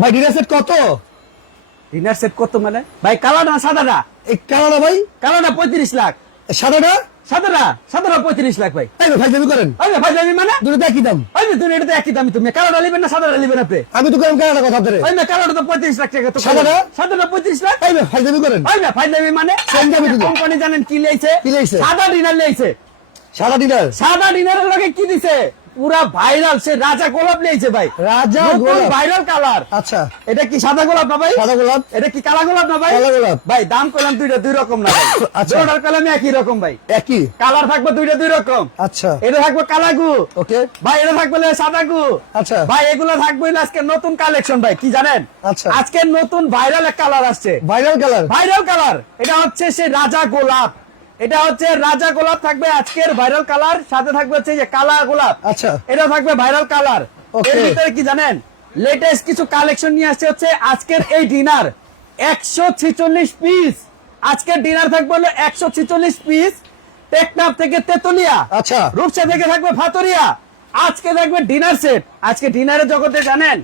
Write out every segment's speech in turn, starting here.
ভাই dinner set কত? Dinner set কত মানে ভাই? কালারটা না সাদাটা? এই কালারটা ভাই? কালারটা 35 লাখ। সাদাটা? সাদাটা 35 লাখ ভাই। এই ভাই দাবি করেন? ওই যে ভাই দামি মানে দুটো একই দাম। ওই যে দুটো একই দামি। তুমি কালারটা নেবেন না সাদাটা নেবেন আপনি? আমি তো করেন কালারটা কথা ধরে। ওই না কালারটা তো 35 লাখ টাকা। তো সাদাটা? সাদাটা 35 লাখ। এই ভাই দাবি করেন? ওই না ভাই দামি মানে সেম দামি তো। কোম্পানি জানেন কি লেইছে? কি লেইছে? সাদা ডিনার লেইছে। সাদা ডিনার? সাদা ডিনারের লগে কি দিছে? পুরা ভাইরাল সে রাজা গোলাপ লেইছে ভাই। রাজা গোলাপ? Viral colour. আচ্ছা, এটা কি সাদা গোলাপ না ভাই? সাদা গোলাপ। এটা কি কালা গোলাপ না ভাই? কালা গোলাপ। ভাই দাম করলাম দুইটা দুই রকম না ভাই। আচ্ছা। দুটোর কলমে একই রকম ভাই। একই কালার থাকবে দুইটা দুই রকম। আচ্ছা, এটা থাকবে কালাগু। ওকে ভাই এটা থাকবে সাদা গু। আচ্ছা ভাই এগুলো থাকবে আজকে নতুন কালেকশন ভাই। কি জানেন? আচ্ছা। আজকে নতুন ভাইরাল এক কালার আসছে। Viral colour? Viral colour. এটা হচ্ছে সেই রাজা গোলাপ। এটা হচ্ছে রাজা গোলাপ থাকবে আজকের ভাইরাল কালার। সাথে থাকবে হচ্ছে যে কালা গোলাপ। আচ্ছা, এটা থাকবে ভাইরাল কালার। Okay. এর ভিতরে কি জানেন? লেটেস্ট কিছু কালেকশন নিয়ে আসছে হচ্ছে আজকের এই ডিনার 146 পিস। আজকের ডিনার থাকবে হলো 146 পিস। টেকনাফ থেকে তেতুলিয়া, আচ্ছা রূপসা থেকে থাকবে ভাতুরিয়া। আজকে থাকবে ডিনার সেট। আজকে ডিনারের জগতে জানেন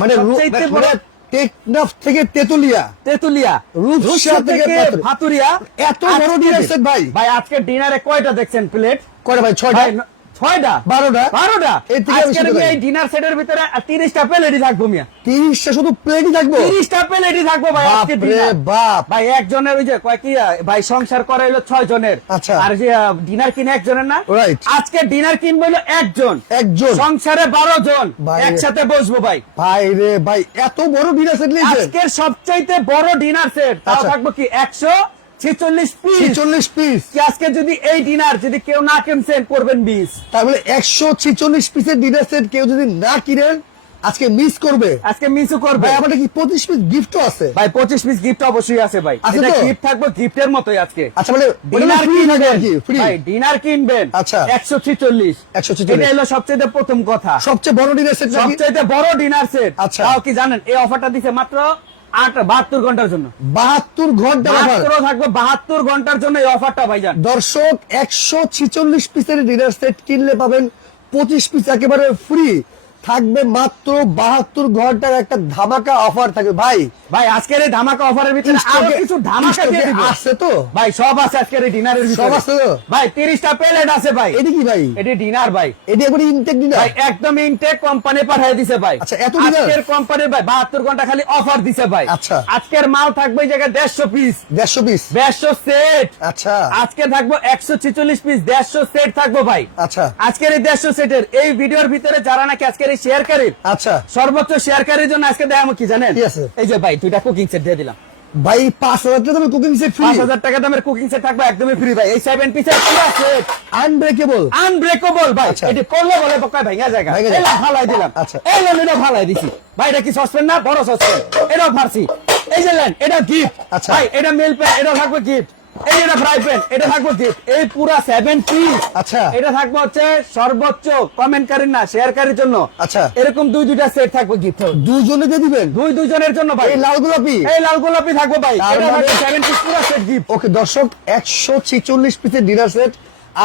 মানে সবচাইতে বড় টেকনাফ থেকে তেতুলিয়া, তেতুলিয়া, রূপসা থেকে ভাতুরিয়া। এত বড় ডিনার সেট ভাই? ভাই আজকে ডিনারে কয়টা দেখছেন প্লেট? কয়টা ভাই? 6টা? 6টা? 12টা? 12টা। এই থেকে আজকের বেশি তো এই ডিনার সেটের ভিতরে 30টা প্লেটই থাকবো মিয়া। 30টা শুধু প্লেটই থাকবো? 30টা প্লেটই থাকবো ভাই আজকে বাপ রে ডিনার। বাপ। ভাই একজনের ওই যে কয় কি ভাই সংসার করে হলো 6 জনের। আচ্ছা। আর যে ডিনার কিনে একজনের না। Right. আজকে ডিনার কিনবো হলো একজন। একজন সংসারে 12 জন ভাই। একসাথে বসবো ভাই। ভাই রে ভাই, এত বড় ডিনার সেট নিয়েছেন? আজকের সবচাইতে বড় ডিনার সেট। তাও আচ্ছা। থাকবো কি 146 পিস। 46 পিস? আজকে যদি এই ডিনার যদি কেউ না কিনছেন করবেন 20। তার মানে 146 পিসের ডিনার সেট কেউ যদি না কিনেন আজকে মিস করবে। আজকে মিসও করবে ভাই আমাদের কি 25 পিস গিফটও আছে? ভাই। 25 পিস গিফট অবশ্যই আছে ভাই। আছে এটা তো? গিফট থাকবে গিফটের মতোই আজকে। আচ্ছা মানে ডিনার ফ্রি থাকে কিনবেন আর কি? ফ্রি? ভাই ডিনার কিনবেন। আচ্ছা। 146। 146 এটা হলো সবচেয়ে প্রথম কথা। সবচেয়ে বড় ডিনার সেট নাকি? সবচেয়ে বড় ডিনার সেট। আচ্ছা। তাও কি জানেন এই অফারটা দিছে মাত্র 72 ঘন্টার জন্য। 72 ঘন্টা অফার। মাত্র থাকবে 72 ঘন্টার জন্য এই অফারটা ভাইজান। দর্শক 146 পিসের ডিনার সেট কিনলে পাবেন 25 পিস একেবারে ফ্রি। থাকবে মাত্র 72 ঘন্টার একটা ধামাকা অফার থাকবে ভাই। ভাই আজকের এই ধামাকা অফারের ভিতরে আরো কিছু ধামাকা দিয়ে দিব। আছে তো ভাই সব আছে আজকের এই ডিনারের ভিতরে। সব আছে তো? ভাই 30টা প্লেট আছে ভাই। এটা কি ভাই? এটি ডিনার ভাই। এটা একবারে ইনটেক ডিনার? ভাই একদম ইনটেক কোম্পানি পাঠিয়ে দিছে ভাই। আচ্ছা, এত ডিনার? আজকের কোম্পানি ভাই 72 ঘন্টা খালি অফার দিছে ভাই। আচ্ছা। আজকের মাল থাকবে এই জায়গায় 150 পিস। 150 পিস? 150 সেট। আচ্ছা আজকে থাকবো 146 পিস। 150 সেট থাকবো ভাই। আচ্ছা আজকের এই 150 সেটের এই ভিডিওর ভিতরে যারা নাকি আজকের এই শেয়ারকারীর আচ্ছা সর্বোচ্চ শেয়ারকারীর জন্য আজকে দেখাবো কি জানেন? কি আছে? এই যে ভাই দুইটা কুকিং সেট দিয়ে দিলাম ভাই 5000 টাকা দামের কুকিং সেট ফ্রি? 5000 টাকা দামের কুকিং সেট থাকবে একদমই ফ্রি ভাই। এই 7 পিসের পুরো সেট আনব্রেকেবল? আনব্রেকেবল ভাই। আচ্ছা। এটি করলে বলে পকায় ভাঙা জায়গা। ভেঙে যায়। এলা ফালাই দিলাম। আচ্ছা। এই লেন এটা ফালাই দিছি ভাই। এটা কি সসপেন না? বড় সসপেন। এটাও ফারসি। এই যে লেন এটা গিফট। আচ্ছা। ভাই এটা মিল প্যান এটা থাকবে গিফট। এই এটা ফ্রাই প্যান এটা থাকবে গিফট। এই পুরো 7 পিস। আচ্ছা। এটা থাকবে হচ্ছে সর্বোচ্চ কমেন্টকারীর না শেয়ারকারীর জন্য। আচ্ছা। এরকম দুইটা সেট থাকবে গিফট। দুজনে দিয়ে দিবেন? দুইজনের জন্য ভাই। এই লাল গোলাপি? এই লাল গোলাপি থাকবে ভাই। তার এটা মানে- থাকবে 7 পিস পুরো সেট গিফট। ওকে দর্শক 146 পিসের ডিনার সেট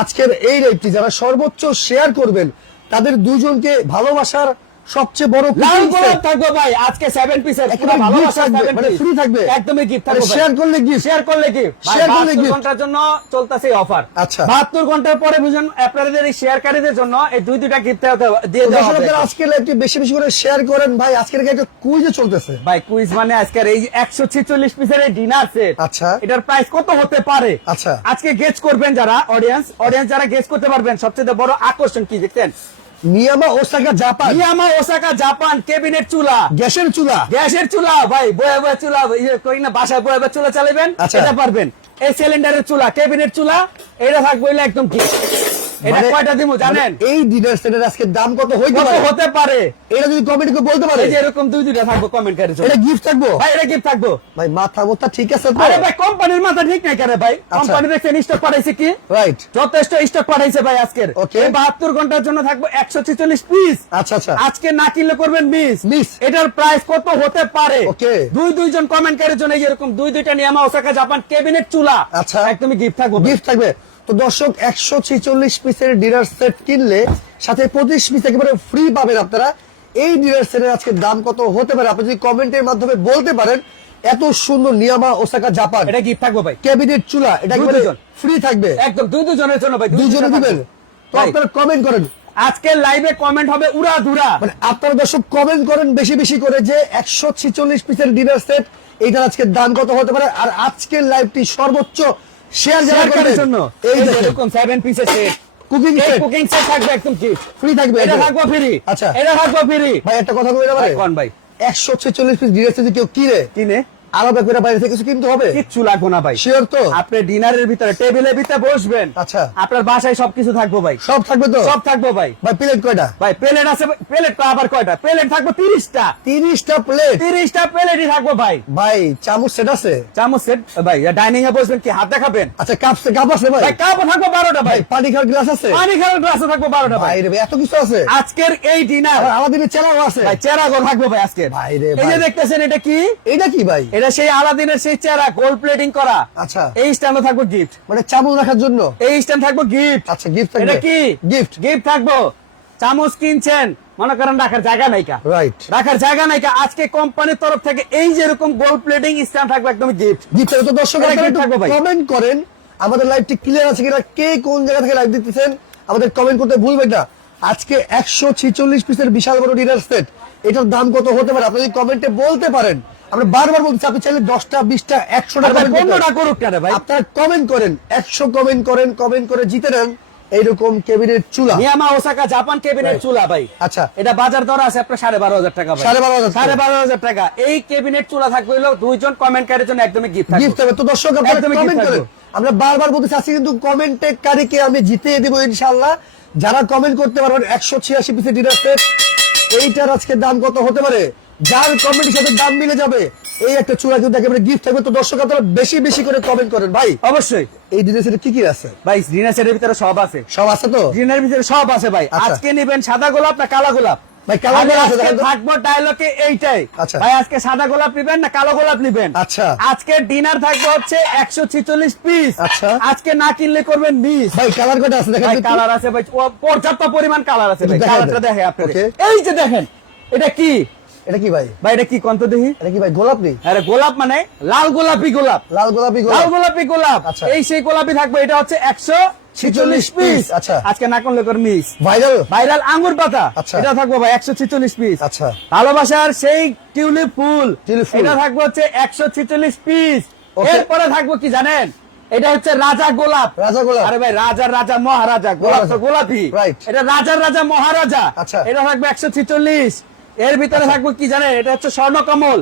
আজকের এই রেটটি যারা সর্বোচ্চ শেয়ার করবেন তাদের দুজনকে ভালোবাসার সবচেয়ে বড় লাল cooking গোলাপ set। থাকবে ভাই আজকে 7 পিসের পুরো একেবারে ভালোবাসা gift থাকবে, 7 মানে পিস free থাকবে? একদমই গিফট মানে থাকবে। শেয়ার করলে গিফট? শেয়ার করলে কি Share করলে 72 gift। ঘন্টার জন্য চলতেছে অফার। আচ্ছা। 72 ঘন্টার পরে বুঝুন আপনাদের এই শেয়ারকারীদের জন্য এই দুইটা গিফট দিয়ে দেওয়া দর্শক হবে। আপনারা আজকে লাইভটি বেশি বেশি করে শেয়ার করেন ভাই। আজকের একটা কুইজে চলতেছে ভাই কুইজ মানে আজকের এই 146 পিসের এই ডিনার সেট। আচ্ছা। এটার প্রাইস কত হতে পারে? আচ্ছা। আজকে গেস করবেন যারা অডিয়েন্স যারা গেস করতে পারবেন সবচেয়ে বড় আকর্ষণ কি দেখতেন? নিয়ামা ওসাকা জাপান ইয়ামা ওসাকা জাপান কেবিনেট চুলা। গ্যাসের চুলা। গ্যাসের চুলা ভাই বয়ে বয়ে চুলা করি না বাসায় বয়ে বয়ে চুলা চালাবেন আচ্ছা। এটা পারবেন। এই সিলিন্ডারের চুলা ক্যাবিনেট চুলা এটা থাকবে হইলে একদম কি এটা মানে- কয়টা দিমু জানেন? মানে এই ডিনার সেটের আজকে দাম কত হইতে কত পারে? হতে পারে এটা যদি কমেন্ট করে বলতে পারে। এই যে এরকম দুইটা থাকবো কমেন্টকারীর জন্য। এটা গিফট থাকবো ভাই এটা গিফট থাকবো। ভাই। মাথা মোথা ঠিক আছে তো? আরে ভাই কোম্পানির মাথা ঠিক নাই কেন ভাই? কোম্পানি দেখছেন স্টক পাঠাইছে কি রাইট। যথেষ্ট স্টক পাঠাইছে ভাই আজকের। Okay. এই 72 ঘন্টার জন্য থাকবো 146 পিস। আচ্ছা আচ্ছা আজকে না কিনলে করবেন মিস। Miss। এটার প্রাইস কত হতে পারে? Okay. দুইজন কমেন্টকারীর জন্য এরকম দুইটা নিয়ামা ওসাকা জাপান কেবিনেট চুলা আচ্ছা। একদমই গিফট থাকবে। গিফট থাকবে। তো দর্শক 146 পিসের ডিনার সেট কিনলে সাথে 25 পিস একেবারে ফ্রি পাবেন আপনারা। এই ডিনার সেটের আজকে দাম কত হতে পারে আপনি যদি কমেন্টের মাধ্যমে বলতে পারেন। এত সুন্দর নিয়ামা ওসাকা জাপান এটা গিফট থাকবো ভাই, ক্যাবিনেট চুলা, এটা দুজন। ফ্রি থাকবে একদম দুজনের জন্য ভাই, দুজনে দিবেন। তো ভাই। আপনারা কমেন্ট করেন, আজকে লাইভে কমেন্ট হবে উড়া ধুরা। মানে আপনারা দর্শক কমেন্ট করেন বেশি বেশি করে যে 146 পিসের ডিনার সেট এইটার আজকে দাম কত হতে পারে। আর আজকের লাইভটি সর্বোচ্চ শেয়ার যারা শেয়ার করার করবেন জন্য এই এই যে দেখেন এরকম 7 পিসের সেট, কুকিং এই সেট কুকিং সেট থাকবে একদম গিফট, ফ্রি থাকবে। এটা থাকবে ফ্রি। আচ্ছা। এটা থাকবে ফ্রি। ভাই একটা কথা বলে ভাই পারে কোন ভাই 146 পিস ডিনার সেট কেউ কিনে কিনে আলাদা করে বাইরে থেকে কিছু কিনতে হবে? কিচ্ছু লাগবো না ভাই। শিওর তো? আপনি ডিনারের ভিতরে টেবিলের ভিতরে বসবেন, আচ্ছা। আপনার বাসায় সবকিছু থাকবো ভাই, সব থাকবে তো? সব থাকবো ভাই। ভাই প্লেট কয়টা? ভাই প্লেট আছে, প্লেট তো আবার কয়টা? প্লেট থাকবো 30টা, 30টা প্লেট। 30টা প্লেটই থাকবো ভাই। ভাই চামচ সেট আছে? চামচ সেট ভাই, ডাইনিং এ বসবেন কি হাত দেখাবেন? আচ্ছা কাপ আছে ভাই? ভাই কাপ থাকবো 12টা ভাই, ভাই পানি খাওয়ার গ্লাস আছে? পানি খাওয়ার গ্লাস থাকবো 12টা ভাই। ভাই রে ভাই, এত কিছু আছে? আজকের এই ডিনার আর আলাদিনের চেরাও আছে? ভাই চেরাগো থাকবো ভাই আজকে। ভাই রে এই যে ভাই। দেখতেছেন এটা কি? এটা কি ভাই? এটা সেই আলাদিনের সেই চেরা গোল্ড প্লেটিং করা। আচ্ছা। এই স্ট্যান্ডও থাকবো গিফট, মানে চামচ রাখার জন্য? এই স্ট্যান্ড থাকবো গিফট। আচ্ছা গিফট থাকবে। এটা কি গিফট? গিফট থাকবো। চামচ কিনছেন, মনে করেন রাখার জায়গা নাইকা, রাইট। রাখার জায়গা নাইকা, আজকে কোম্পানির তরফ থেকে এই যে এরকম গোল্ড প্লেটিং স্ট্যান্ড থাকবে একদম গিফট। গিফট তো দর্শক এটা আপনারা gift একটু থাকবে ভাই। কমেন্ট করেন আমাদের লাইভটি ক্লিয়ার আছে কিনা, কে কোন জায়গা থেকে লাইভ দিতেছেন আমাদের কমেন্ট করতে ভুলবেন না। আজকে 146 পিসের বিশাল বড় ডিনার সেট, এটার দাম কত হতে পারে আপনি যদি কমেন্টে বলতে পারেন। আমরা বারবার বলছি আপনি চাইলে 10টা 20টা 100টা কমেন্ট করতে পনেরোটা করুক কেন ভাই? আপনারা কমেন্ট করেন, 100 কমেন্ট করেন, কমেন্ট করে জিতে নেন এইরকম ক্যাবিনেট চুলা। নিয়ামা ওসাকা জাপান ক্যাবিনেট Right. চুলা ভাই। আচ্ছা। এটা বাজার দর আছে আপনার 12,500 টাকা ভাই। 12,500 টাকা। 12,500 টাকা। এই ক্যাবিনেট চুলা থাকবে হলো দুইজন কমেন্টকারীর জন্য একদমই গিফট থাকবে। গিফট হবে তো দর্শক আপনারা একদমই কমেন্ট gift করেন। থাকবে। আমরা বারবার বলতেছি আজকে কিন্তু কমেন্টে কারীকে আমি জিতিয়ে দেব ইনশাআল্লাহ। যারা কমেন্ট করতে পারবেন 186 পিসের ডিনার সেট, এইটার আজকে দাম কত হতে পারে, যার কমেন্টের সাথে দাম মিলে যাবে এই একটা চূড়া কিন্তু একেবারে গিফট থাকবে। তো দর্শক আপনারা বেশি বেশি করে কমেন্ট করেন ভাই। অবশ্যই এই ডিনার সেটে কি কি আছে ভাই, ডিনার সেটের ভিতরে সব আছে, সব আছে তো? ডিনারের ভিতরে সব আছে ভাই। আচ্ছা। আজকে নেবেন সাদা গোলাপ না কালো গোলাপ? ভাই কালো আমি গোলাপ আছে আজকে দেখেন তো। থাকবো ডায়লগে এইটাই। আচ্ছা। ভাই আজকে সাদা গোলাপ নিবেন না কালো গোলাপ নিবেন? আচ্ছা। আজকে ডিনার থাকবে হচ্ছে 146 পিস। আচ্ছা। আজকে না কিনলে করবেন মিস। ভাই কালার কয়টা আছে দেখেন ভাই তো একটু? কালার আছে ভাই, পর্যাপ্ত পরিমাণ কালার আছে ভাই। একটু দেখাই কালারটা দেন। দেখে আপনাদের। Okay. এই যে দেখেন, এটা কি এটা কি ভাই? ভাই? এটা কি কন্ত দেখি? এটা কি ভাই গোলাপ নেই? আরে গোলাপ মানে লাল গোলাপি গোলাপ, লাল গোলাপি লাল গোলাপ। গোলাপি গোলাপ। আচ্ছা। এই সেই গোলাপি থাকবে, এটা হচ্ছে 146 পিস। আচ্ছা। আজকে না করলে কর মিস। ভাইরাল। ভাইরাল আঙ্গুর পাতা, আচ্ছা। এটা থাকবে ভাই 146 পিস। আচ্ছা। ভালোবাসার সেই টিউলিপ ফুল, টিউলিপ ফুল। এটা থাকবে হচ্ছে 146 পিস। Okay. এরপরে থাকবো কি জানেন? এটা হচ্ছে রাজা গোলাপ। রাজা গোলাপ। আরে ভাই রাজার রাজা মহারাজা, গোলাপ তো গোলাপি। Right. এটা রাজার রাজা মহারাজা। আচ্ছা। এটা থাকবে 146। এর ভিতরে থাকবে কি জানেন? এটা হচ্ছে স্বর্ণকমল,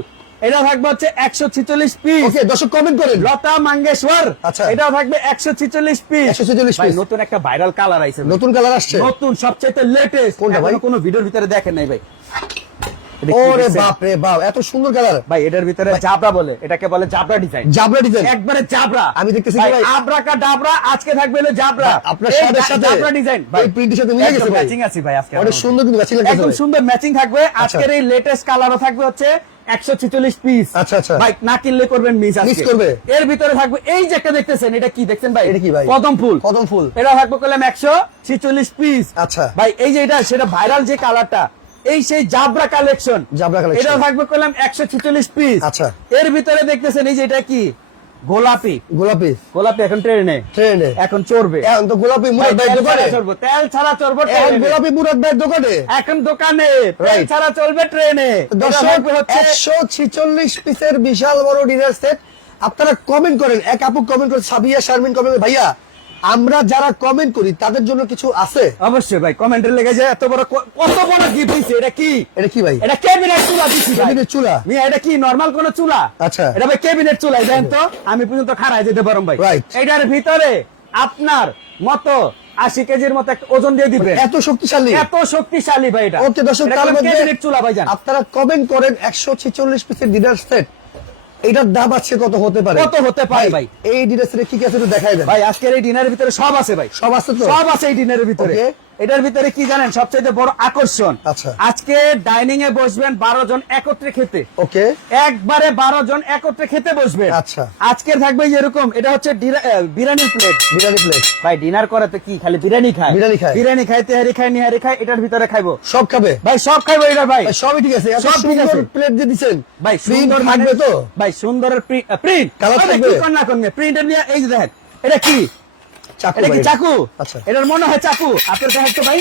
এটা থাকবে হচ্ছে 146 পিস। ওকে দর্শক কমেন্ট করেন। লতা মঙ্গেশকর, আচ্ছা। এটাও থাকবে 146 পিস। 146 ভাই পিস। নতুন একটা ভাইরাল কালার আইছে ভাই। নতুন কালার আসছে। নতুন সবচেয়ে লেটেস্ট। কোনটা ভাই? কোনো ভিডিওর ভিতরে দেখেন নাই ভাই। এটা কি ওরে দেখছেন? বাপ রে বাপ, এত সুন্দর কালার। ভাই এটার ভিতরে জাবরা বলে, এটাকে বলে জাবরা ডিজাইন। জাবরা ডিজাইন। একবারে জাবরা। আমি দেখতেছি কি ভাই? আব্রাকা ডাবরা, আজকে থাকবে হলো জাবরা। ভাই, আপনার এই শার্টের সাথে জাবরা ডিজাইন ভাই, এই প্রিন্টের সাথে মিলে গেছে ভাই। ম্যাচিং আছে ভাই আজকে। অনেক সুন্দর কিন্তু ম্যাচিং লাগছে একদম ভাই। সুন্দর ম্যাচিং থাকবে। আজকের এই লেটেস্ট কালারও থাকবে হচ্ছে 146 পিস। আচ্ছা, আচ্ছা। ভাই না কিনলে করবেন মিস আজকে। Miss করবে। এর ভিতরে থাকবে এই যে একটা দেখতেছেন, এটা কি দেখছেন ভাই? এটা কি ভাই? কদম ফুল। কদম ফুল। এটা থাকবে কলম 146 পিস। আচ্ছা। ভাই এই যে এটা সেটা ভাইরাল যে কালারটা, এই সেই জাবরা কালেকশন। জাবরা collection। এটা থাকবে কলম 146 পিস। আচ্ছা। এর ভিতরে দেখতেছেন এই যে এটা কি গোলাপি। গোলাপি। গোলাপি এখন ট্রেনে, ট্রেনে। এখন চড়বে। এখন তো গোলাপি ভাই, মুরাদ ভাই তেল দোকানে। ছাড়া চড়বো, তেল ছাড়া চড়বো এখন ট্রেনে। গোলাপি মুরাদ ভাই দোকানে। এখন দোকানে তেল Right. ছাড়া চলবে ট্রেনে। দর্শক এটা থাকবে হচ্ছে 146 পিসের বিশাল বড় ডিনার সেট। আপনারা কমেন্ট করেন, এক আপু কমেন্ট করে, সাবিয়া শারমিন কমেন্ট করে, ভাইয়া আমরা যারা কমেন্ট করি তাদের জন্য কিছু আছে? অবশ্যই ভাই, কমেন্টে লেগে যায় এত বড় কত বড় গিফট দিছে। এটা কি? এটা কি ভাই? এটা ক্যাবিনেট চুলা দিছি ভাই। ক্যাবিনেট চুলা। মিয়া এটা কি নরমাল কোন চুলা? আচ্ছা। এটা ভাই ক্যাবিনেট চুলা, জানেন তো আমি পর্যন্ত খাড়ায় যেতে পারম ভাই। Right. এটার ভিতরে আপনার মতো 80 কেজির মতো একটা ওজন দিয়ে দিবেন। এত শক্তিশালী। এত শক্তিশালী ভাই এটা। ওকে দর্শক, এটা তার কোনো মধ্যে ক্যাবিনেট চুলা ভাই জান। আপনারা কমেন্ট করেন 146 পিসের ডিনার সেট, এটার দাম আছে কত হতে পারে? কত হতে পারে ভাই? এই ডিনার সেটে কি কি আছে একটু দেখাই দেন ভাই আজকের এই ডিনারের ভিতরে সব আছে ভাই। সব আছে তো? সব আছে এই ডিনারের ভিতরে। Okay. এটার ভিতরে কি জানেন সবচেয়ে বড় আকর্ষণ? আচ্ছা। আজকে ডাইনিং এ বসবেন 12 জন একত্রে খেতে, ওকে, একবারে 12 জন একত্রে খেতে বসবেন। আচ্ছা। আজকে থাকবে এরকম, এটা হচ্ছে বিরিয়ানির প্লেট। বিরিয়ানি প্লেট। ভাই ডিনার করে তো কি খালি বিরিয়ানি খায়? বিরিয়ানি খায়। বিরিয়ানি খায়, তেহারি খায়, নিহারি খায়, এটার ভিতরে খাইবো। সব খাবে ভাই সব খাইবো এটা ভাই। ভাই, সবই ঠিক আছে। এত সব ঠিক আছে। সুন্দর প্লেট যে দিছেন ভাই প্রিন্ট সুন্দর থাকবে তো? ভাই সুন্দরের প্রিন্ট Colour থাকবে? কি কন্যা কন্যা প্রিন্টের নিয়ে এই যে দেখেন, এটা কি? চাকু এটা কি ভাই। চাকু? আচ্ছা। এটার মনে হয় চাকু। আপনার দেখেন তো ভাই,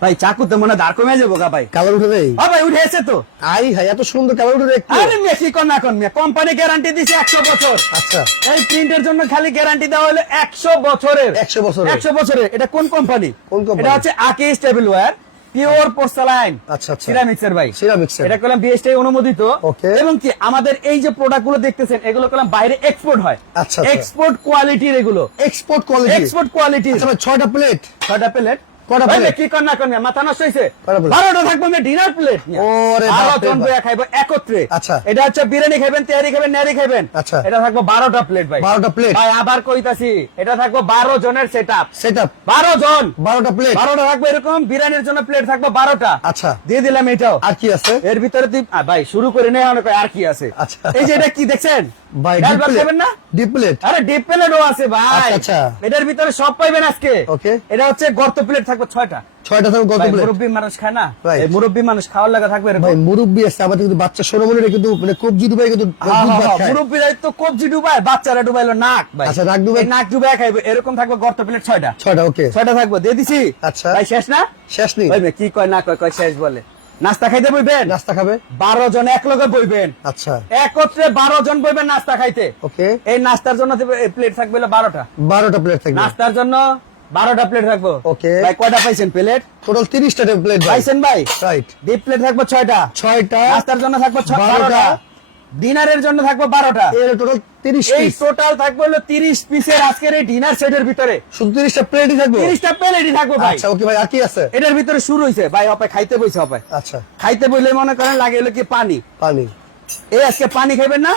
ভাই চাকু তো মনে হয় দাঁড় কমে যাবো গা ভাই। কালার উঠে দেই? হ্যাঁ ভাই উঠে এসে তো। আই হাই, এত সুন্দর কালার উঠে দেখতে। আরে মেয়ে কি কন্যা কন্যা, কোম্পানি গ্যারান্টি দিছে 100 বছর। আচ্ছা, এই প্রিন্টের জন্য খালি গ্যারান্টি দেওয়া হলো 100 বছরের। 100 বছরের। 100 বছরের। এটা কোন কোম্পানি? কোন কোম্পানি? এটা হচ্ছে আকি স্টেবল ওয়্যার, পিওর পোর্সেলাইন, আচ্ছা, আচ্ছা। সিরামিক্সের ভাই। সিরামিক্সের। এটা কলম বিএসটি অনুমোদিত। Okay. এবং কি আমাদের এই যে প্রোডাক্ট গুলো দেখতেছেন এগুলো কলম বাইরে এক্সপোর্ট হয়। আচ্ছা, আচ্ছা। এক্সপোর্ট কোয়ালিটির এগুলো, এক্সপোর্ট কোয়ালিটি। Export quality. আচ্ছা ভাই, 6টা প্লেট। 6টা প্লেট। কয়টা ভাই, plate? কি কন্যা কন্যা মাথা নষ্ট হইছে? কয়টা plate? 12টা থাকবে ডিনার প্লেট। ওরে বাপ রে জন বাপ। বইয়া খাইবো একত্রে। আচ্ছা। এটা হচ্ছে বিরিয়ানি খাবেন, তেহারি খাবেন, নেহারি খাবেন। আচ্ছা। এটা থাকবে 12টা প্লেট ভাই। 12টা প্লেট। ভাই আবার কইতাছি, এটা থাকবে 12 জনের সেটআপ। সেটআপ 12 জন। 12টা প্লেট। 12টা থাকবে এরকম, বিরিয়ানির জন্য প্লেট থাকবে 12টা। আচ্ছা। দিয়ে দিলাম এটাও। আর কি আছে? এর ভিতরে ভাই শুরু করে নেই অনেক, আর কি আছে? আচ্ছা। এই যে এটা কি দেখছেন ভাই, ডাল ডিপ ভাত প্লেট। খাবেন না? Deep plate. আরে ডিপ প্লেটও আছে ভাই। আচ্ছা, আচ্ছা। এটার ভিতরে সব পাইবেন আজকে। Okay. এটা হচ্ছে গর্ত প্লেট থাকবে 6টা। 6টা থাকবে কত ভাই প্লেট? মুরব্বী মানুষ খায় না? Right. এই মুরব্বী মানুষ খাওয়ার লাগা থাকবে এরকম। ভাই মুরব্বি আছে আমাদের, কিন্তু বাচ্চা সোনামণিরা কিন্তু মানে কবজি ডুবাই কিন্তু দুধ ভাত খায়। মুরব্বীরা তো কবজি ডুবায়, বাচ্চারা ডুবাইলো নাক ভাই। আচ্ছা, নাক ডুবাই- এই নাক ডুবাই খাইবে এরকম থাকবে গর্ত প্লেট 6টা। 6টা, ওকে। 6টা থাকবে, দিয়ে দিছি। আচ্ছা। ভাই শেষ না? শেষ নেই। ভাই কি কয় না কয়, কয় শেষ বলে। নাস্তা খাইতে বইবেন? নাস্তা খাবে? 12 জন এক লগে বইবেন, আচ্ছা, একত্রে 12 জন বইবেন নাস্তা খাইতে। ওকে। এই নাস্তার জন্য প্লেট থাকবে 12টা। 12টা প্লেট থাকবে। নাস্তার জন্য 12টা প্লেট থাকবো। Okay. ভাই কয়টা পাইছেন প্লেট? টোটাল 30টা প্লেট ভাই। পাইছেন ভাই? রাইট। ডিপ প্লেট থাকবে 6টা। 6টা। নাস্তার জন্য থাকবে 12টা। 12টা। ডিনারের জন্য থাকবে 12টা। এর টোটাল 30 এই পিস। টোটাল থাকবে হলো 30 পিসের আজকের এই ডিনার সেটের ভিতরে। শুধু 30টা প্লেটই থাকবে? 30টা প্লেটই থাকবে ভাই। আচ্ছা, ওকে ভাই, আর কি আছে? এটার ভিতরে শুরু হইছে ভাই, অপায় খাইতে বইছে অপায়। আচ্ছা, খাইতে বইলে মনে করেন লাগে হলো কি পানি। পানি। এই আজকে পানি খাইবেন না?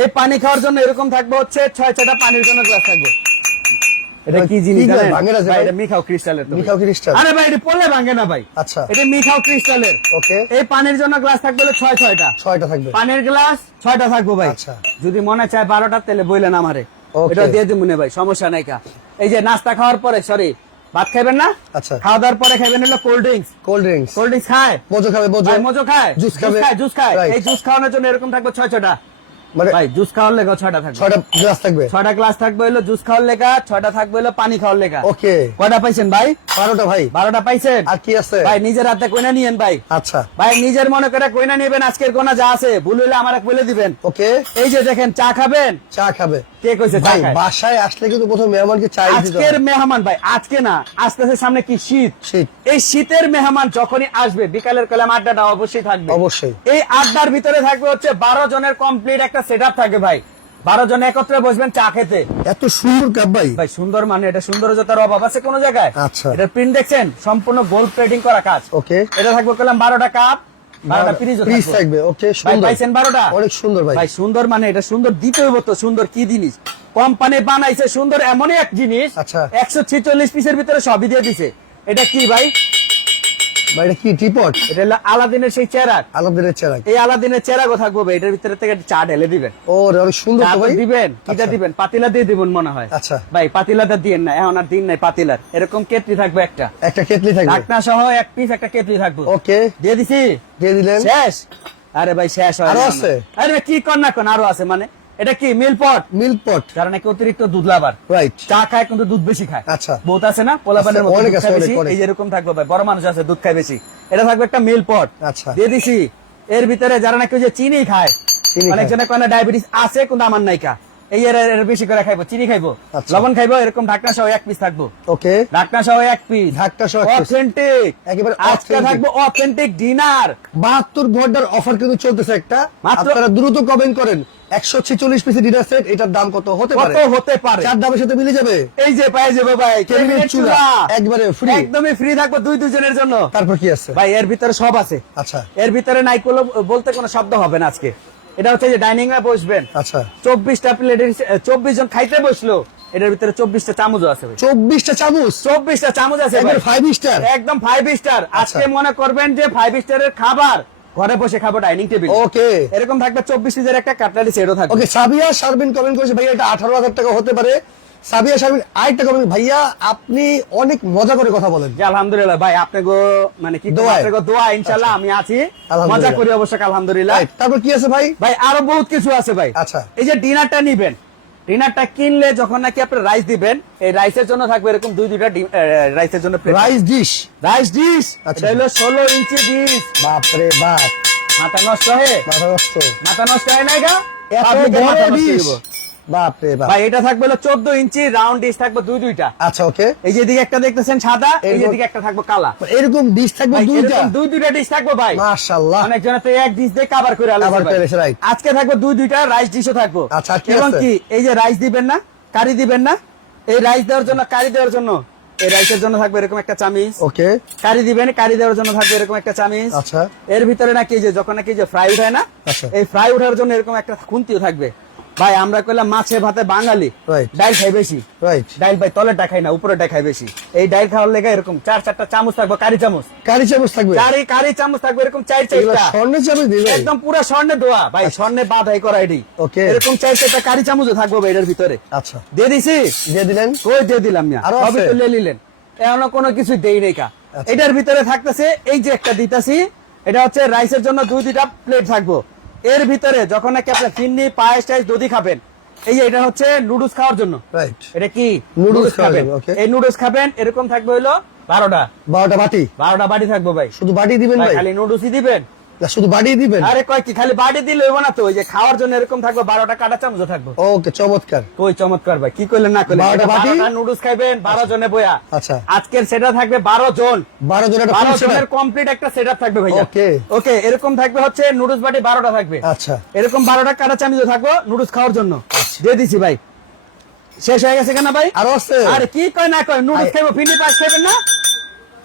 এই পানি খাওয়ার জন্য এরকম থাকবে হচ্ছে 6-6টা পানির জন্য গ্লাস থাকবে। এটা কি জিনিস কি জানেন? ভাঙে না যে ভাই ভাই? এটা মিখাও ক্রিস্টালের। তো ভাই। মিখাও ক্রিস্টাল। আরে ভাই এটা পড়লে ভাঙে না ভাই। আচ্ছা। এটা মিখাও ক্রিস্টালের। ওকে। এই পানির জন্য গ্লাস থাকবে হলো 6-6টা। 6টা থাকবে। পানির গ্লাস 6টা থাকবো ভাই। আচ্ছা। যদি মনে চায় 12টা তাহলে বইলেন আমারে, Okay. এটা দিয়ে দিব মনে ভাই, সমস্যা নাই কা। এই যে নাস্তা খাওয়ার পরে সরি ভাত খাইবেন না? আচ্ছা। খাওয়া দাওয়ার পরে খাইবেন হলো cold drinks. Cold drinks. Cold drinks খায়, মজো খাবে, মজো। ভাই মজো খায়, জুস খাবে। জুস খায়। Right. এই জুস খাওয়ানোর জন্য এরকম থাকবে 6-6টা। মানে ভাই জুস খাওয়ার লেগা 6টা থাকবে। 6টা গ্লাস থাকবে। 6টা গ্লাস থাকবে হলো জুস খাওয়ার লেগা, 6টা থাকবে হলো পানি খাওয়ার লেগা। ওকে। কয়টা পাইছেন ভাই? 12টা ভাই। 12টা পাইছেন? আর কি আছে? ভাই নিজের হাতে কইনা নিয়েন ভাই। আচ্ছা, ভাই নিজের মনে করে কইনা নেবেন, আজকের কোনা যা আছে ভুল হইলে আমার বলে দিবেন। ওকে। এই যে দেখেন চা খাবেন, চা খাবে? কে কইছে চা ভাই খায়? বাসায় আসলে কিন্তু প্রথম মেহমানকে চাই দিতে আজকের হবে। মেহমান ভাই, আজকে না আসতেছে সামনে কি শীত। শীত। এই শীতের মেহমান যখনই আসবে বিকালের কলাম আড্ডাটা অবশ্যই থাকবে। অবশ্যই। এই আড্ডার ভিতরে থাকবে হচ্ছে 12 জনের কমপ্লিট একটা সেটআপ থাকবে ভাই। 12 জন একত্রে বসবেন চা খেতে। এত সুন্দর কাপ ভাই। ভাই সুন্দর মানে এটা সৌন্দর্যতার অভাব আছে কোন জায়গায়? আচ্ছা। এটা প্রিন্ট দেখছেন সম্পূর্ণ গোল্ড প্লেটিং করা কাজ। ওকে। এটা থাকবে কলাম 12টা কাপ, 12টা পিরিজ পিস থাকবে। ওকে, ভাই সুন্দর। পাইছেন 12টা? অনেক সুন্দর ভাই। ভাই সুন্দর মানে এটা সুন্দর দিতে হইব তো। সুন্দর কি জিনিস কোম্পানি বানাইছে, সুন্দর এমনই এক জিনিস। আচ্ছা। 146 পিসের ভিতরে সবই দিয়ে দিছে। এটা কি ভাই? ভাই এটা কি টিপট? এটা হলো আলাদিনের সেই চেরাগ। আলাদিনের চেরাগ। এই আলাদিনের চেরাগও থাকবে ভাই, এটার ভিতরে থেকে চা ঢেলে দিবেন। ও রে, অনেক সুন্দর চা তো তো ভাই। দিবেন, কিটা আচ্ছা। দিবেন? পাতিলা দিয়ে দিবেন মনে হয়। আচ্ছা। ভাই পাতিলাটা দিয়েন না, এখন আর দিন নাই পাতিলার। এরকম কেটলি থাকবে একটা, একটা কেটলি থাকবে। ঢাকনা সহ এক পিস একটা কেটলি থাকবে। ওকে, দিয়ে দিছি। দিয়ে দিলেন। শেষ? আরে ভাই শেষ হয় আরো না। আছে? আরে ভাই কি কর না কোন আরো আছে মানে? এটা কি মিল পট? মিল্ক পট। যারা নাকি অতিরিক্ত দুধ লাভার, রাইট। চা খায় কিন্তু দুধ বেশি খায়। আচ্ছা। বহুত আছে না পোলাপানের আছে, মতো অনেক দুধ আছে, খায় অনেক, বেশি। অনেক। এই যেরকম থাকবে ভাই, বড় মানুষ আছে দুধ খায় বেশি, এটা থাকবে একটা মিল পট। আচ্ছা। দিয়ে দিছি। এর ভিতরে যারা নাকি ওই যে চিনি খায়, চিনি খায়। অনেকজনের কোনো ডায়াবেটিস আছে কিন্তু আমার নাইকা, এই এর বেশি করে খাইবো, চিনি খাইবো, আচ্ছা। লবণ খাইবো, এরকম ঢাকনা সহ এক পিস থাকবো। ওকে। ঢাকনা সহ এক পিস, ঢাকনা সহ এক piece। অথেন্টিক। একেবারে আজকে authentic। থাকবো অথেন্টিক ডিনার। 72 ঘন্টার অফার কিন্তু চলতেছে একটা। মাত্র- আপনারা দ্রুত কমেন্ট করেন 146 পিসের ডিনার সেট, এটার দাম কত হতে পারে? কত হতে পারে? চার দামের সাথে মিলে যাবে। এই যে পাই যাবো ভাই ক্যাবিনেট ক্যাবিনেট চুলা, চুলা, একবারে ফ্রি। একদমই ফ্রি থাকবে দুজনের জন্য। তারপর কি আছে? ভাই এর ভিতরে সব আছে। আচ্ছা, এর ভিতরে নাই কোনো বলতে কোনো শব্দ হবে না আজকে। এটা হচ্ছে যে ডাইনিং এ বসবেন, আচ্ছা। 24টা প্লেটের 24 জন খাইতে বসলো, এটার ভিতরে 24টা চামচও আছে ভাই। 24টা চামচ, 24টা চামচ আছে ভাই। একবার 5 স্টার, একদম 5 স্টার। আজকে মনে করবেন যে 5 স্টারের খাবার ঘরে বসে খাবো ডাইনিং টেবিল। ওকে এরকম থাকবে 24 পিসের একটা কাটলারি সেটও থাকবে। ওকে। সাবিয়া শারমিন কমেন্ট করেছে ভাইয়া এটা 18,000 টাকা হতে পারে। সাবিয়া শারমিন আরেকটা কমেন্ট, ভাইয়া আপনি অনেক মজা করে কথা বলেন। জি আলহামদুলিল্লাহ ভাই, আপনাকে মানে কি দোয়া। আপনাকে দোয়া ইনশাআল্লাহ আমি আছি, আলহামদুলিল্লাহ। মজা করি অবশ্যই আলহামদুলিল্লাহ। Right, তারপর কি আছে ভাই? ভাই আরো বহুত কিছু আছে ভাই। আচ্ছা। এই যে ডিনারটা নিবেন, ডিনারটা কিনলে যখন নাকি আপনি রাইস দিবেন, এই রাইসের জন্য থাকবে এরকম দুইটা রাইসের জন্য রাইস ডিশ, রাইস ডিশ। আচ্ছা। এটা হলো 16 ইঞ্চি ডিশ। বাপ রে বাপ, মাথা নষ্ট হয়ে, মাথা নষ্ট, মাথা নষ্ট হয় না গা, এত Public এর বড় মাথা নষ্ট ডিশ, হইব। বাপ রে বাপ। ভাই এটা থাকবে হলো 14 ইঞ্চি রাউন্ড ডিশ থাকবে দুইটা। আচ্ছা ওকে, এই যে দিকে একটা দেখতেছেন সাদা, এই যে দিকে একটা থাকবে কালা। এরকম ডিশ থাকবে ভাই দুইটা, এরকম দুইটা ডিশ থাকবে ভাই। মাশাআল্লাহ। অনেক জন তো এক ডিশ দিয়ে কভার করে আলাদা Cover করে ফেলেছে, right. আজকে থাকবে দুইটা রাইস ডিশও থাকবে। আচ্ছা, আর কি এবং আছে? কি এই যে রাইস দিবেন না, কারি দিবেন না, এই রাইস দেওয়ার জন্য, কারি দেওয়ার জন্য, এই রাইসের জন্য থাকবে এরকম একটা চামিচ। ওকে কারি দিবেন, কারি দেওয়ার জন্য থাকবে এরকম একটা চামিচ। আচ্ছা। এর ভিতরে নাকি এই যে যখন নাকি যে ফ্রাই উঠায় না, আচ্ছা। এই ফ্রাই ওঠার জন্য এরকম একটা খুন্তিও থাকবে। ভাই আমরা কইলাম মাছে ভাতে বাঙালি, Right. ডাইল খাই বেশি। রাইট, ডাইল ভাই তলেরটা খাই না, উপরেরটা খাই বেশি। এই ডাইল খাওয়ার লেগে এরকম 4-4টা চামচ থাকবে, কারি চামচ। কারি চামচ থাকবে, কারি চামচ থাকবে এরকম 4-4টা। এগুলো স্বর্ণের চামচ দিবে, একদম পুরো স্বর্ণে দোয়া ভাই, স্বর্ণে বাধাই করা এটি। Okay. এরকম 4-4টা কারি চামচও থাকবে ভাই এটার ভিতরে। আচ্ছা দিয়ে দিছি, দিয়ে দিলেন। কই দিয়ে দিলাম না, আরো সবই আছে? তো নিলেন, এখনো কোনো কিছু দেই নাই কা। আচ্ছা। এটার ভিতরে থাকতেছে এই যে একটা দিতাছি, এটা হচ্ছে রাইসের জন্য দুইটা প্লেট থাকবো। এর ভিতরে যখন নাকি আপনি ফিন্নি পায়েস টাইস দধি খাবেন, এই যে এটা হচ্ছে নুডলস খাওয়ার জন্য। রাইট, এটা কি Noodles খাওয়ার খাবেন, জন্য, okay. এই নুডলস খাবেন, এরকম থাকবে হলো 12টা 12টা বাটি, 12টা বাটি থাকবে ভাই। শুধু বাটি দিবেন ভাই ভাই? খালি নুডলসই দিবেন? না শুধু বাটি দিবেন? আরে কয় কি খালি বাটি দিলে হইব না তো, ওই যে খাওয়ার জন্য এরকম থাকবে 12টা কাটা চামচ থাকবে। ওকে চমৎকার। কই চমৎকার ভাই, কি কইলেন না কইলেন? 12টা বাটি? নুডলস খাইবেন 12 জনে বয়া। আচ্ছা। আজকের সেটা থাকবে 12 জন, 12 জনের একটা 12 full setup? জনের কমপ্লিট একটা সেটআপ থাকবে ভাইয়া। Okay. ওকে, এরকম থাকবে হচ্ছে নুডলস বাটি 12টা থাকবে। আচ্ছা এরকম 12টা কাটা চামচ থাকবে নুডলস খাওয়ার জন্য। দিয়ে দিছি ভাই। শেষ হয়ে গেছে কেন ভাই? আরো আছে? আরে কি কয় না কয়, নুডলস খাইবো, ফিনি পাস খাইবেন না?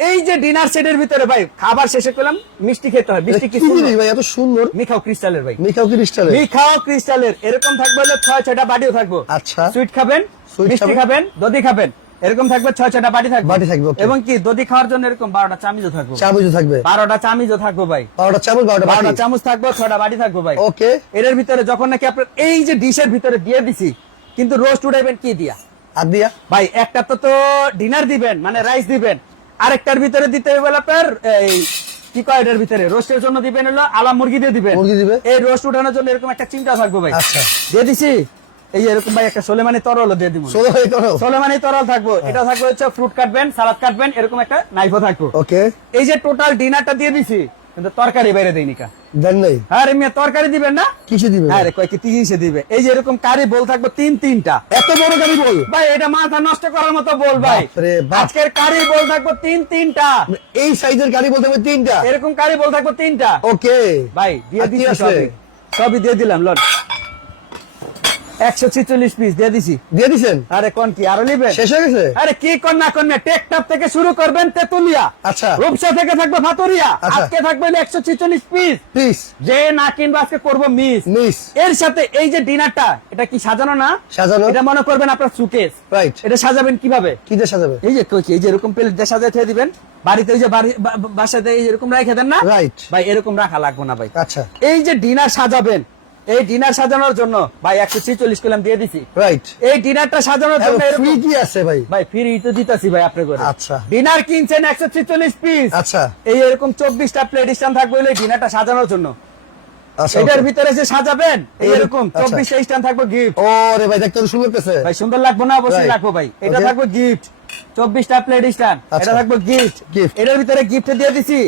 এই যে ডিনার সেটের ভিতরে ভাই খাবার শেষে করলাম মিষ্টি খেতে হয়। মিষ্টি কি কি জিনিস সুন্দর, ভাই এত সুন্দর? মিখাও ক্রিস্টালের ভাই, মিখাও ক্রিস্টালে? মিখাও ক্রিস্টালের। এরকম থাকবে হলো 6-6টা বাটিও থাকবো। আচ্ছা। সুইট খাবেন, Sweet মিষ্টি খাবেন। খাবেন, দধি খাবেন, এরকম থাকবে 6-6টা বাটি থাকবে। বাটি থাকবে, okay. এবং কি দধি খাওয়ার জন্য এরকম 12টা চামচও থাকবে। চামচও থাকবে? 12টা চামচও থাকবে ভাই। 12টা চামচ, 12টা 12টা বাটি। চামচ থাকবে, 6টা বাটি থাকবে ভাই। ওকে এর ভিতরে যখন নাকি আপনার এই যে ডিশের ভিতরে দিয়ে দিছি, কিন্তু রোস্ট উঠাইবেন কি দিয়া আর দিয়া? ভাই? একটা তো ডিনার দিবেন মানে রাইস দিবেন, আরেকটার ভিতরে দিতে হবে আপনার এই কি কয়, এটার ভিতরে রোস্টের জন্য দিবেন হলো আলা মুরগি দিয়ে দিবেন। মুরগি দিবে? এই রোস্ট উঠানোর জন্য এরকম একটা চিন্তা থাকবে ভাই। আচ্ছা। দিয়ে দিছি, এই যে এরকম ভাই একটা সোলেমানি তরল দিয়ে দিব। ষোলো হয়ে করো। সোলেমানি তরল থাকবো, এটা থাকবে হচ্ছে ফ্রুট কাটবেন, সালাদ কাটবেন, এরকম একটা নাইফও থাকবে। ওকে এই যে টোটাল ডিনারটা দিয়ে দিছি, কিন্তু তরকারি বাইরে দেয়নি কা। দেন নাই? আরে মিয়া তরকারি দিবেন না? কিছু দিবে? আরে কয় কি 30 দিবে। এই যে এরকম কারি বল থাকবে 3-3টা। এত বড় গাড়ি বল? ভাই এটা মাথা নষ্ট করার মতো বল ভাই। বাপরে বাপ। আজকের কারি বল থাকবে 3-3টা। এই সাইজের গাড়ি বলতে হবে 3টা? এরকম কারি বল থাকবে 3টা। ওকে ভাই দিয়ে আর কি দিছি, আছে? সবই দিয়ে দিলাম লট। 146 পিস দিয়ে দিছি। দিয়ে দিছেন? আরে কোন কি আরো নিবেন? শেষ হয়ে গেছে? আরে কি কোন না কোন, টেকটাপ থেকে শুরু করবেন তেতুলিয়া, আচ্ছা। রূপসা থেকে থাকবে ভাতুরিয়া। আচ্ছা। আজকে থাকবে 146 পিস। প্লিজ যে না কিনবে আজকে করবো মিস। মিস। এর সাথে এই যে ডিনারটা, এটা কি সাজানো না? সাজানো। এটা মনে করবেন আপনার সুকেস। রাইট। এটা সাজাবেন কিভাবে? কি দিয়ে সাজাবে? এই যে কই কি, এই যে এরকম প্লেট দিয়ে সাজাতে দিবেন। বাড়িতে ওই যে বাসাতে এই এরকম রেখে দেন না রাইট। ভাই, এরকম রাখা লাগবে না ভাই। আচ্ছা এই যে ডিনার সাজাবেন, এই ডিনার সাজানোর জন্য ভাই 146 কিলাম দিয়ে দিছি। রাইট। এই ডিনারটা সাজানোর জন্য এরকম ফ্রি কি আছে ভাই? ভাই ফ্রি তো দিতাছি ভাই আপনি করে। আচ্ছা। ডিনার কিনছেন 146 পিস। আচ্ছা এই এরকম 24টা প্লেট স্ট্যান্ড থাকবে এই ডিনারটা সাজানোর জন্য। আচ্ছা এটার ভিতরে যে সাজাবেন এই এরকম আচ্ছা। 24টা স্ট্যান্ড থাকবে গিফট। ওরে ভাই দেখতে তো সুন্দর পেছে ভাই সুন্দর লাগবে না? অবশ্যই Right. লাগবে ভাই। এটা Okay. থাকবে গিফট, 24টা প্লেট স্ট্যান্ড, আচ্ছা। এটা থাকবে গিফট। Gift. এটার ভিতরে গিফট দিয়ে দিছি।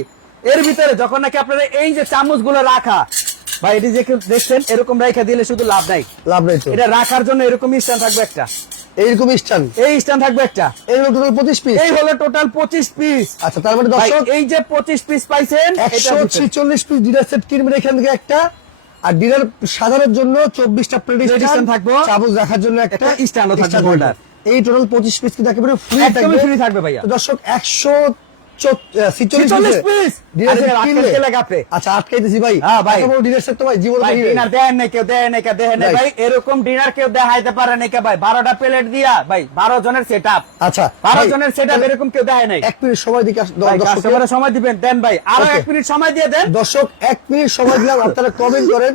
এর ভিতরে যখন নাকি আপনারা এই যে চামচগুলো রাখা, ভাই এটি যে দেখছেন এরকম রাখা দিলে শুধু লাভ নাই, লাভ নাই তো। এটা রাখার জন্য এরকম স্ট্যান্ড থাকবে একটা, এইরকম স্ট্যান্ড? এই স্ট্যান্ড থাকবে একটা। এই হলো টোটাল 25 পিস? এই হলো টোটাল 25 পিস। আচ্ছা তার মানে ভাই দর্শক এই যে 25 পিস পাইছেন, এটার ভিতরে 146 পিস ডিনার সেট কিনবেন এখান থেকে একটা, আর ডিনার সাজানোর জন্য 24টা প্লেট Plate স্ট্যান্ড stand থাকবে, চামচ রাখার জন্য একটা একটা stand ও থাকবে stand holder। এই টোটাল 25 পিস কিন্তু একেবারে ফ্রি একদমই থাকবে। free থাকবে ভাইয়া। তো দর্শক 146 46 পিস ডিনার সেট কিনলে লাগাতে আচ্ছা আটকাইতেছি ভাই হ্যাঁ ভাই। এত বড় ডিনার সেট তো ভাই জীবনে ভাই দেখিনি। ডিনার দেন নাই কেউ দেন নাই কেউ দেন নাই Right. ভাই এরকম ডিনার কেউ দেখাইতে পারে নাই কে ভাই 12টা প্লেট দিয়া ভাই 12 জনের সেটআপ আচ্ছা 12 ভাই, জনের সেটআপ তাহলে এরকম কেউ দেখায় নাই 1 মিনিট সময় দিকে ভাই দর্শকের কাস্টমারের সময় দিবেন দেন ভাই আরো Okay. 1 মিনিট সময় দিয়ে দেন দর্শক 1 মিনিট সময় দিলাম আপনারা কমেন্ট করেন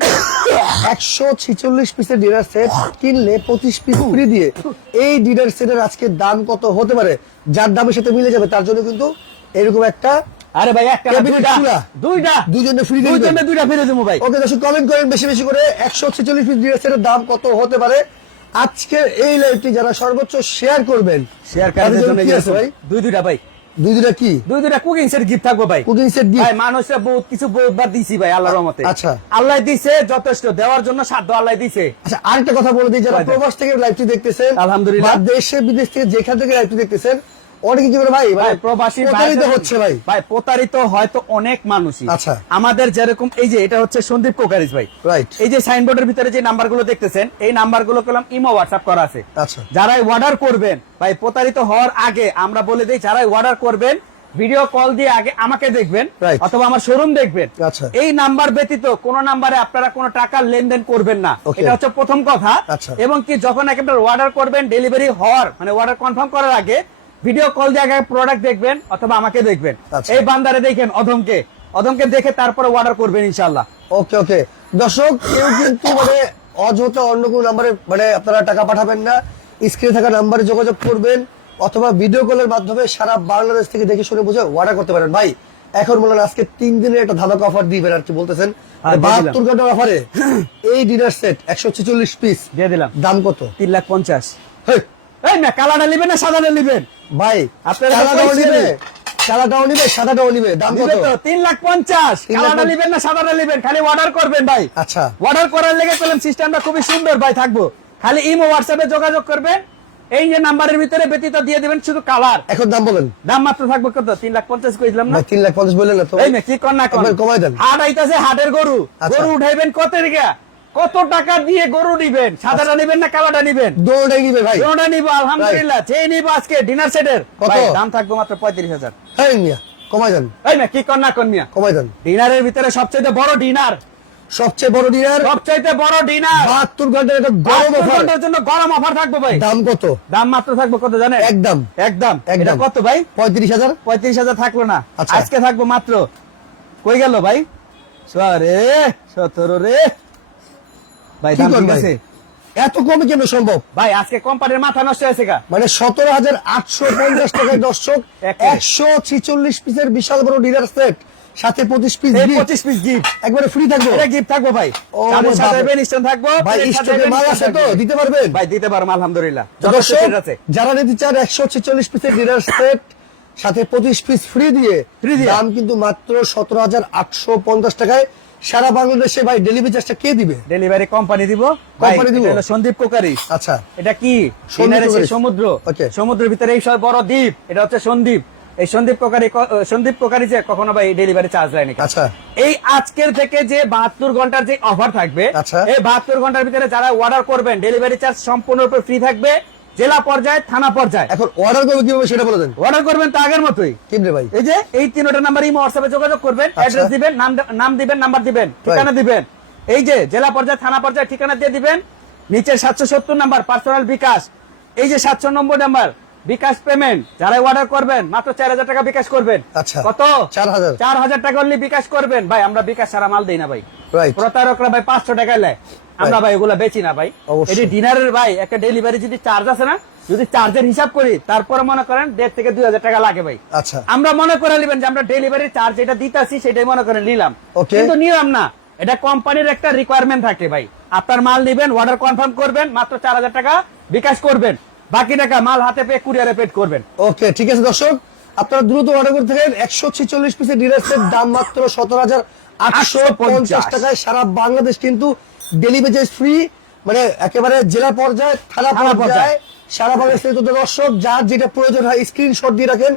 146 পিসের ডিনার সেট কিনলে 25 পিস ফ্রি দিয়ে এই ডিনার সেটের আজকে দাম কত হতে পারে যার দামের সাথে মিলে যাবে তার জন্য কিন্তু এরকম একটা আরে ভাই একটা না, Cabinet চুলা। দুইটা দুজনে ফ্রি দিয়ে দুইজনে দিবেন। দুইটা ফিরে দেবো ভাই ওকে দর্শক কমেন্ট করেন বেশি বেশি করে 146 পিস ডিনার সেটের দাম কত হতে পারে আজকে এই লাইভটি যারা সর্বোচ্চ শেয়ার করবেন শেয়ার তাদের কার্ডের জন্য জন্য কি আছে ভাই দুইটা ভাই দুইটা কি দুইটা কুকিং সেট গিফট থাকবো ভাই কুকিং সেট ভাই গিফট মানুষরা বহুত কিছু বহুতবার দিছি ভাই আল্লাহর রহমতে আচ্ছা। আল্লাহ দিছে যথেষ্ট দেওয়ার জন্য সাধ্য আল্লাহ দিছে আচ্ছা আরেকটা কথা বলে দিই যারা ভাই, প্রবাস থেকে লাইভটি দেখতেছেন আলহামদুলিল্লাহ। বা দেশে বিদেশ থেকে যেখান থেকে লাইভটি দেখতেছেন অনেকে কি করে ভাই ভাই প্রবাসী প্রতারিত ভাইদের- হচ্ছে ভাই ভাই প্রতারিত হয়তো অনেক মানুষই আচ্ছা। আমাদের যেরকম এই যে এটা হচ্ছে সন্দীপ কোকারিজ ভাই রাইট এই যে সাইনবোর্ডের ভিতরে যে নাম্বারগুলো দেখতেছেন এই নাম্বারগুলো কলম ইমো হোয়াটসঅ্যাপ করা আছে আচ্ছা যারা অর্ডার করবেন ভাই প্রতারিত হওয়ার আগে আমরা বলে দিই যারা অর্ডার করবেন ভিডিও কল দিয়ে আগে আমাকে দেখবেন Right. অথবা আমার শোরুম দেখবেন আচ্ছা। এই নাম্বার ব্যতীত কোন নাম্বারে আপনারা কোনো টাকা লেনদেন করবেন না Okay. এটা হচ্ছে প্রথম কথা আচ্ছা। এবং কি যখন একেবারে অর্ডার করবেন ডেলিভারি হওয়ার মানে অর্ডার কনফার্ম করার আগে ভিডিও কল দিয়ে আগে প্রোডাক্ট দেখবেন অথবা আমাকে দেখবেন আচ্ছা। এই বান্দারে দেখেন অধমকে দেখে তারপরে অর্ডার করবেন ইনশাআল্লাহ ওকে ওকে দর্শক কেউ কিন্তু মানে অযথা অন্য কোনো নাম্বারে মানে আপনারা টাকা পাঠাবেন না স্ক্রিনে থাকা নাম্বারে যোগাযোগ করবেন অথবা ভিডিও কলের মাধ্যমে সারা বাংলাদেশ থেকে দেখে শুনে বুঝে অর্ডার করতে পারেন ভাই এখন বলেন আজকে 3 দিনের একটা ধামাকা অফার দিবেন আর কি বলতেছেন হ্যাঁ, দিয়ে দিলাম। 72 ঘন্টার অফারে এই ডিনার সেট 146 পিস দিয়ে দিলাম দাম কত 3,50,000 হেই, এই না কালারটা নেবেন না সাদাটা নেবেন ভাই আপনারা কালাটাও কইছেন। নিবে কালাটাও নিবে সাদাটাও নিবে দাম কত দিবে তো 3,50,000 কালারটা 3,50,000 নেবেন না সাদাটা নেবেন খালি অর্ডার করবেন ভাই আচ্ছা অর্ডার করার লেগে করলাম সিস্টেমটা খুবই সুন্দর ভাই থাকবো খালি ইমো হোয়াটসঅ্যাপে যোগাযোগ করবেন এই যে নাম্বারের ভিতরে ব্যতীত দিয়ে দিবেন শুধু কালার এখন দাম বলেন দাম মাত্র থাকবে কত 3,50,000 কইছিলাম না ভাই 3,50,000 বললেন না তো এই মে কি কর না কর একবার কমায় দেন। হাট আইতাছে হাটের গরু আচ্ছা। গরু উঠাইবেন কত রিগা কত টাকা দিয়ে গরু নিবেন সাদাটা নিবেন না কালোটা নিবেন দৌড়াই নিবে ভাই কোনটা নিব আলহামদুলিল্লাহ যে নিব আজকে ডিনার সেটের কত? ভাই দাম থাকবে মাত্র 35,000 হ্যাঁ মিয়া কমায় দেন এই মে কি কর না কর মিয়া কমায় দেন ডিনারের ভিতরে সবচেয়ে বড় ডিনার সবচেয়ে বড় ডিনার সবচাইতে বড় ডিনার 72 ঘন্টার একটা গরম অফার ঘন্টার জন্য গরম অফার থাকবে ভাই দাম কত দাম মাত্র থাকবে কত জানেন একদম একদম একদম। এটা কত ভাই 35,000 35,000 থাকলো না আচ্ছা। আজকে থাকবো মাত্র কই গেল ভাই সরে 17 রে ভাই কি দাম করবেন ঠিক ভাই? আছে এত কমে কেন সম্ভব ভাই আজকে কোম্পানির মাথা নষ্ট হয়েছে গা মানে 17,850 টাকায় দর্শক একে। 146 পিসের বিশাল বড় ডিনার সেট সাথে 25 পিস এই gift, 25 পিস গিফট একবারে ফ্রি থাকবে এটা গিফট থাকবো ভাই ও চামচ রে সাথে বাবা। ইনস্ট্যান্ট থাকবো ভাই প্লেট স্টকে সাজাবেন, মাল instant আছে তো থাকবে। দিতে পারবেন ভাই দিতে পারবো আলহামদুলিল্লাহ তো যথেষ্ট দর্শক সেট আছে যারা নিতে চান 146 পিসের ডিনার সেট সাথে 25 পিস ফ্রি দিয়ে Free দিয়ে। দাম কিন্তু মাত্র 17,850 টাকায় সারা বাংলাদেশে ভাই ডেলিভারি চার্জটা কে দিবে ডেলিভারি কোম্পানি দিব কোম্পানি ভাই, দিব? এটা হলো সন্দীপ কোকারি আচ্ছা এটা কি সন্দীপ ডিনারে সেই কোকারিস। সমুদ্র Okay. সমুদ্রের ভিতরে এই সব বড় দ্বীপ এটা হচ্ছে সন্দীপ এই সন্দীপ কোকারি যে কখনো ভাই ডেলিভারি চার্জ দেয় না আচ্ছা এই আজকের থেকে যে 72 ঘন্টার যে অফার থাকবে আচ্ছা। এই 72 ঘন্টার ভিতরে যারা অর্ডার করবেন ডেলিভারি চার্জ সম্পূর্ণরূপে ফ্রি থাকবে জেলা পর্যায়ে থানা পর্যায়ে এখন অর্ডার করবে কিভাবে সেটা বলে দেন অর্ডার করবেন তো আগের মতোই কিমরে ভাই এই যে এই তিনটা নাম্বার ইমো হোয়াটসঅ্যাপে যোগাযোগ করবেন অ্যাড্রেস দিবেন নাম দিবেন নাম্বার দিবেন ঠিকানা দিবেন এই যে জেলা পর্যায়ে থানা পর্যায়ে ঠিকানা দিয়ে দিবেন নিচের 770 নাম্বার পার্সোনাল বিকাশ এই যে 790 নাম্বার বিকাশ পেমেন্ট যারা অর্ডার করবেন মাত্র 4,000 টাকা বিকাশ করবেন আচ্ছা। কত 4,000 4,000 টাকা অনলি বিকাশ করবেন ভাই আমরা বিকাশ ছাড়া মাল দেই না ভাই রাইট প্রতারকরা ভাই 500 টাকা নেয় আমরা ভাই এগুলা বেচি না ভাই অবশ্যই। এটি ডিনারের ভাই একটা ডেলিভারি যদি চার্জ আছে না যদি চার্জের হিসাব করি তারপরে মনে করেন 1,500 থেকে 2,000 টাকা লাগে ভাই আচ্ছা আমরা মনে করে নিবেন যে আমরা ডেলিভারি চার্জ যেটা দিতেছি সেটাই মনে করে নিলাম Okay. কিন্তু নিলাম না এটা কোম্পানির একটা রিকোয়ারমেন্ট থাকে ভাই আপনার মাল নিবেন অর্ডার কনফার্ম করবেন মাত্র 4,000 টাকা বিকাশ করবেন বাকি টাকা মাল হাতে পেয়ে কুরিয়ারে পেড করবেন ওকে ঠিক আছে দর্শক আপনারা দ্রুত অর্ডার করতে থাকেন 146 পিসের ডিনার সেট দাম মাত্র 17,850 টাকায় সারা বাংলাদেশ কিন্তু ডেলিভারি চার্জ ফ্রি মানে একেবারে জেলা পর্যায়ে থানা থানা পর্যায়ে পর্যায়ে। সারা বাংলাদেশের তো দর্শক যার যেটা প্রয়োজন হয় স্ক্রিনশট দিয়ে রাখেন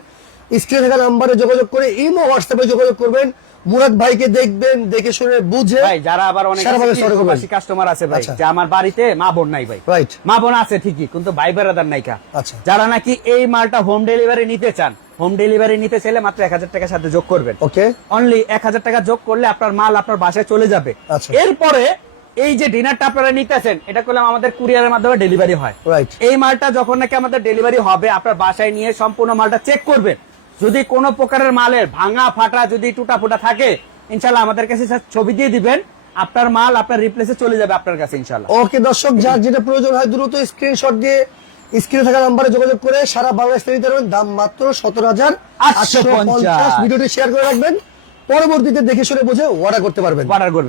স্ক্রিনে থাকা নাম্বারে যোগাযোগ করে ইমো হোয়াটসঅ্যাপে যোগাযোগ করবেন মুরাদ ভাইকে দেখবেন, দেখে শুনে বুঝে ভাই যারা আবার অনেক সারা বাংলাদেশ order করবেন। কাস্টমার আছে ভাই আচ্ছা। যে আমার বাড়িতে মা বোন নাই ভাই, রাইট। মা বোন আছে ঠিকই কিন্তু ভাই বেড়াদার নাই কা। আচ্ছা। যারা নাকি এই মালটা হোম ডেলিভারি নিতে চান, হোম ডেলিভারি নিতে চাইলে মাত্র 1000 টাকার সাথে যোগ করবেন। ওকে। অনলি 1000 টাকা যোগ করলে আপনার মাল আপনার বাসায় চলে যাবে। আচ্ছা। এরপরে এই যে ডিনারটা আপনারা নিতেছেন এটা করলে আমাদের কুরিয়ারের মাধ্যমে ডেলিভারি হয়। রাইট। এই মালটা যখন নাকি আমাদের ডেলিভারি হবে আপনার বাসায় নিয়ে সম্পূর্ণ মালটা চেক করবেন। যদি কোনো প্রকারের মালের ভাঙা ফাটা যদি টুটা ফুটা থাকে ইনশাল্লাহ আমাদের কাছে স্যার ছবি দিয়ে দিবেন, আপনার মাল আপনার রিপ্লেসে চলে যাবে আপনার কাছে ইনশাল্লাহ। ওকে দর্শক, যার যেটা প্রয়োজন হয় দ্রুত স্ক্রিনশট দিয়ে স্ক্রিনে থাকা নাম্বারে যোগাযোগ করে সারা বাংলাদেশ নিতে পারবেন। দাম মাত্র 17,850। ভিডিওটি শেয়ার করে রাখবেন, পরবর্তীতে দেখে শুনে বুঝে অর্ডার করতে পারবেন। অর্ডার করবেন।